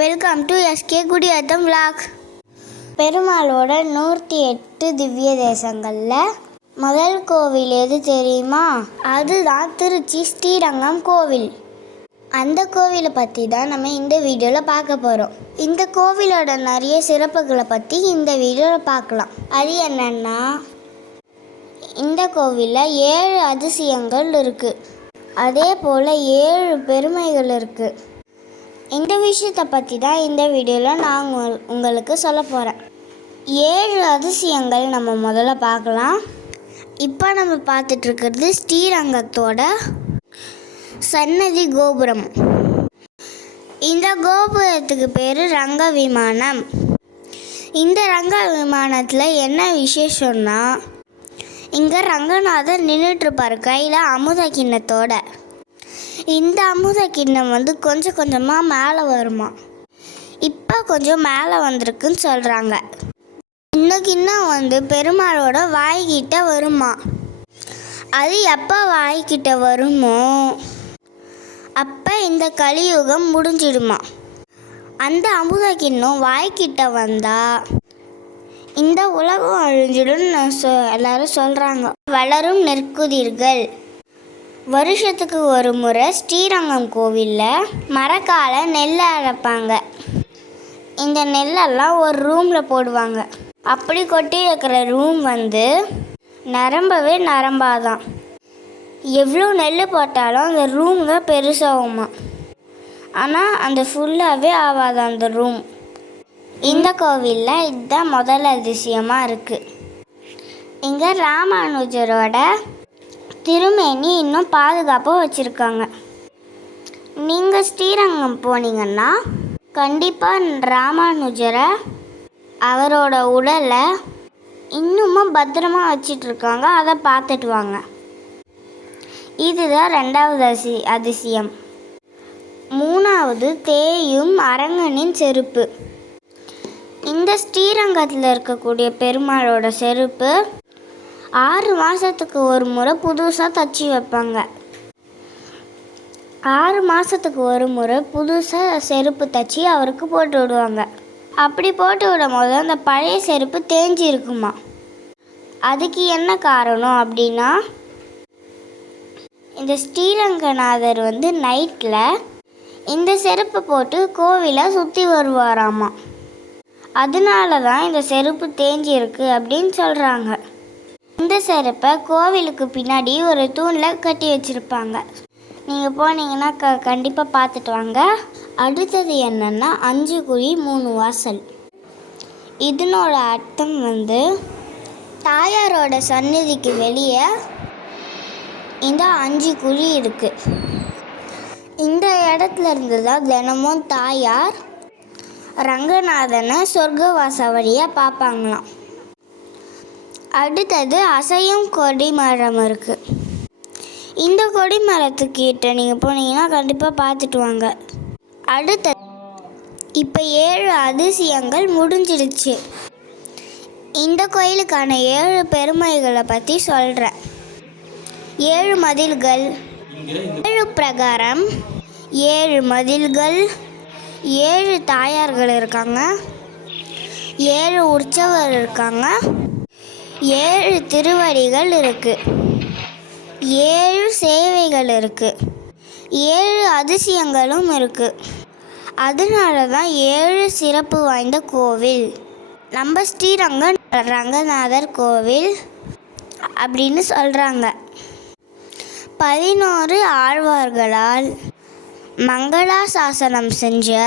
Welcome to SK Gudiyattam vlog. பெருமாளோட 108 திவ்ய தேசங்களில் முதல் கோவில் எது தெரியுமா? அதுதான் திருச்சி ஸ்ரீரங்கம் கோவில். அந்த கோவிலை பற்றி தான் நம்ம இந்த வீடியோவில் பார்க்க போகிறோம். இந்த கோவிலோட நிறைய சிறப்புகளை பற்றி இந்த வீடியோவில் பார்க்கலாம். அது என்னன்னா, இந்த கோவிலில் 7 அதிசயங்கள் இருக்குது. அதே போல் 7 பெருமைகள் இருக்குது. இந்த விஷயத்தை பற்றி தான் இந்த வீடியோவில் நான் உங்களுக்கு சொல்ல போகிறேன். 7 அதிசயங்கள் நம்ம முதல்ல பார்க்கலாம். இப்போ நம்ம பார்த்துட்ருக்கிறது ஸ்ரீரங்கத்தோட சன்னதி கோபுரம். இந்த கோபுரத்துக்கு பேர் ரங்க விமானம். இந்த ரங்க விமானத்தில் என்ன விசேஷம்னா, இங்கே ரங்கநாதர் நின்றுட்டுருப்பார் கையில் அமுத கிண்ணத்தோட. இந்த அமுத கிண்ணம் கொஞ்சம் கொஞ்சமாக மேலே வருமா. இப்போ கொஞ்சம் மேலே வந்திருக்குன்னு சொல்கிறாங்க. இந்த கிண்ணம் பெருமாளோட வாய்கிட்ட வருமா. அது எப்போ வாய்கிட்ட வருமோ அப்போ இந்த கலியுகம் முடிஞ்சிடுமா. அந்த அமுத கிண்ணம் வாய்கிட்ட வந்தால் இந்த உலகம் அழிஞ்சிடும்னு எல்லாரும் சொல்கிறாங்க. வளரும் நெற்குதிர்கள். வருஷத்துக்கு ஒரு முறை ஸ்ரீரங்கம் கோவிலில் மரக்கால நெல்லை அரைப்பாங்க. இந்த நெல்லெல்லாம் ஒரு ரூமில் போடுவாங்க. அப்படி கொட்டி வைக்கிற ரூம் நிரம்பவே நிரம்பாதான். எவ்வளோ நெல் போட்டாலும் அந்த ரூம் தான் பெருசாகுமா. ஆனால் அந்த ஃபுல்லாகவே ஆகாதான் அந்த ரூம். இந்த கோவிலில் இதுதான் முதல் அதிசயமாக இருக்குது. இங்கே ராமானுஜரோட திருமேனி இன்னும் பாதுகாப்பாக வச்சுருக்காங்க. நீங்கள் ஸ்ரீரங்கம் போனீங்கன்னா கண்டிப்பாக ராமானுஜரை அவரோட உடலை இன்னுமும் பத்திரமா வச்சிட்ருக்காங்க. அதை பார்த்துட்டு வாங்க. இதுதான் 2வது அதிசயம். 3வது தேயும் அரங்கனின் செருப்பு. இந்த ஸ்ரீரங்கத்தில் இருக்கக்கூடிய பெருமாளோட செருப்பு 6 மாதத்துக்கு ஒரு முறை புதுசாக தச்சு வைப்பாங்க. 6 மாதத்துக்கு ஒரு முறை புதுசாக செருப்பு தச்சு அவருக்கு போட்டு விடுவாங்க. அப்படி போட்டு விடும் போது அந்த பழைய செருப்பு தேஞ்சி இருக்குமா. அதுக்கு என்ன காரணம் அப்படின்னா, இந்த ஸ்ரீரங்கநாதர் நைட்டில் இந்த செருப்பு போட்டு கோவிலை சுற்றி வருவாராமா. அதனால தான் இந்த செருப்பு தேஞ்சி இருக்கு அப்படின்னு சொல்கிறாங்க. இந்த செருப்பை கோவிலுக்கு பின்னாடி ஒரு தூணில் கட்டி வச்சுருப்பாங்க. நீங்கள் போனீங்கன்னா கண்டிப்பாக பார்த்துட்டு வாங்க. அடுத்தது என்னென்னா 5 குழி 3 வாசல். இதனோட அர்த்தம் தாயாரோட சந்நிதிக்கு வெளியே இந்த 5 குழி இருக்குது. இந்த இடத்துல இருந்து தான் தினமும் தாயார் ரங்கநாதனை சொர்க்கவாச வழியாக பார்ப்பாங்களாம். அடுத்தது அசையும் கொடிமரம் இருக்குது. இந்த கொடிமரத்துக்கிட்ட நீங்கள் போனீங்கன்னா கண்டிப்பாக பார்த்துட்டு வாங்க. அடுத்தது இப்போ 7 அதிசயங்கள் முடிஞ்சிடுச்சு. இந்த கோயிலுக்கான 7 பெருமைகளை பற்றி சொல்கிறேன். 7 மதில்கள், 7 பிரகாரம், 7 மதில்கள், 7 தாயார்கள் இருக்காங்க, 7 உற்சவர் இருக்காங்க, 7 திருவடிகள் இருக்குது, 7 சேவைகள் இருக்குது, 7 அதிசயங்களும் இருக்குது. அதனால தான் 7 சிறப்பு வாய்ந்த கோவில் நம்ம ஸ்ரீரங்கம் ரங்கநாதர் கோவில் அப்படின்னு சொல்கிறாங்க. 11 ஆழ்வார்களால் மங்களாசாசனம் செஞ்ச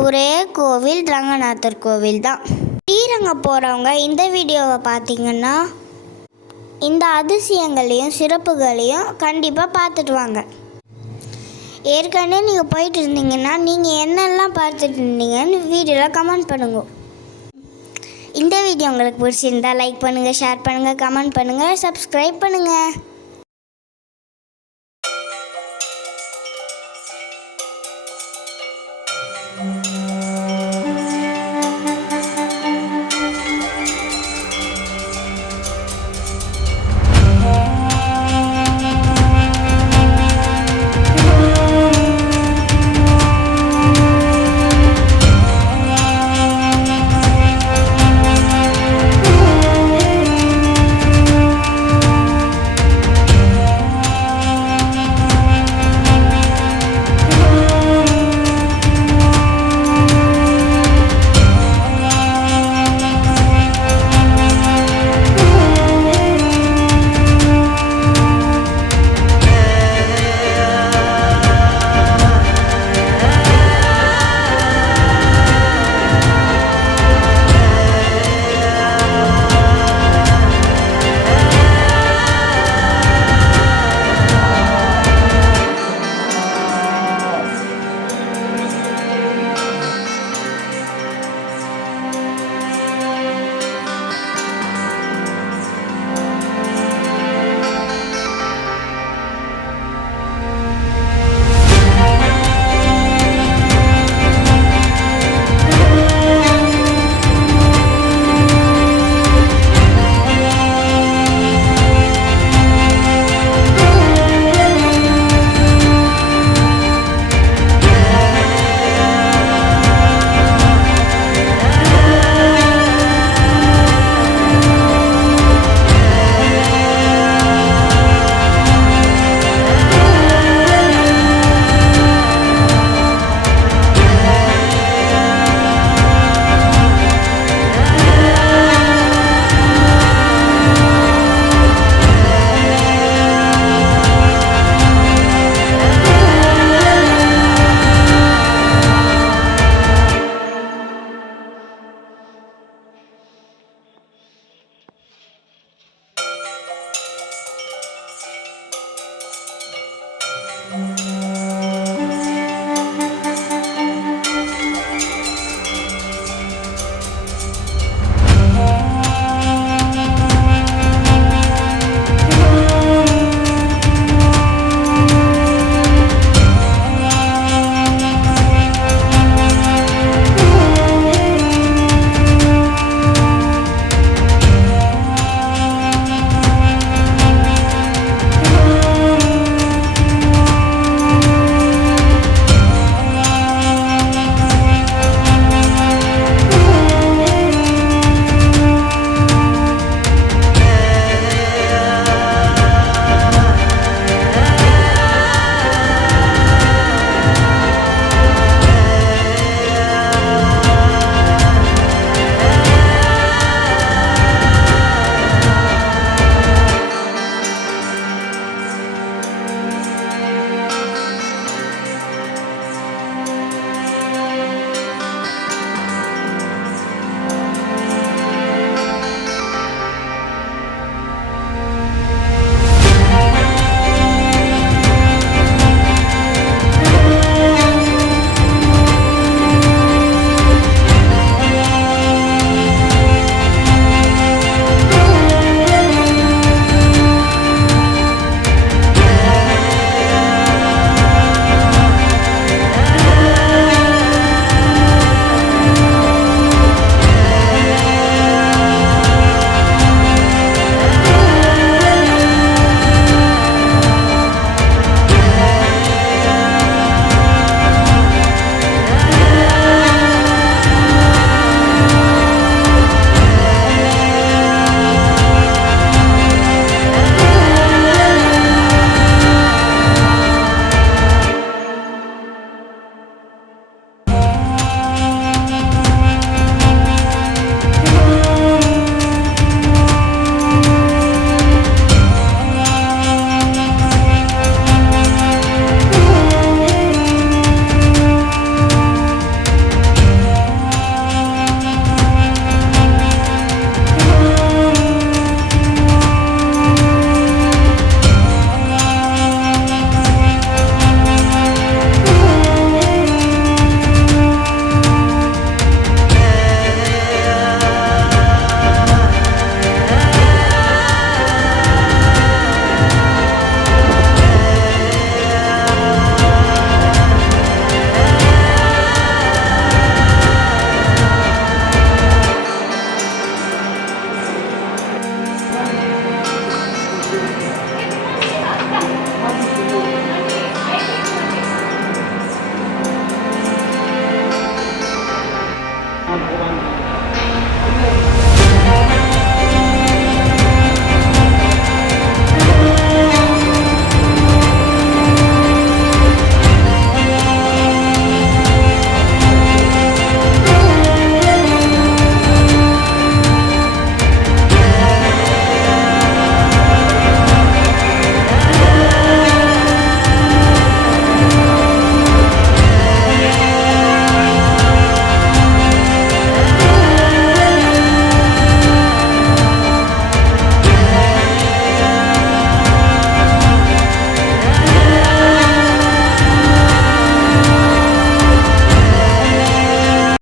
ஒரே கோவில் ரங்கநாதர் கோவில் தான். ஸ்ரீரங்கம் போகிறவங்க இந்த வீடியோவை பார்த்தீங்கன்னா இந்த அதிசயங்களையும் சிறப்புகளையும் கண்டிப்பாக பார்த்துட்டு வாங்க. ஏற்கனவே நீங்கள் போயிட்டு இருந்தீங்கன்னா நீங்கள் என்னெல்லாம் பார்த்துட்டு இருந்தீங்கன்னு வீடியோவில் கமெண்ட் பண்ணுங்க. இந்த வீடியோ உங்களுக்கு பிடிச்சிருந்தா லைக் பண்ணுங்கள், ஷேர் பண்ணுங்கள், கமெண்ட் பண்ணுங்கள், சப்ஸ்கிரைப் பண்ணுங்கள்.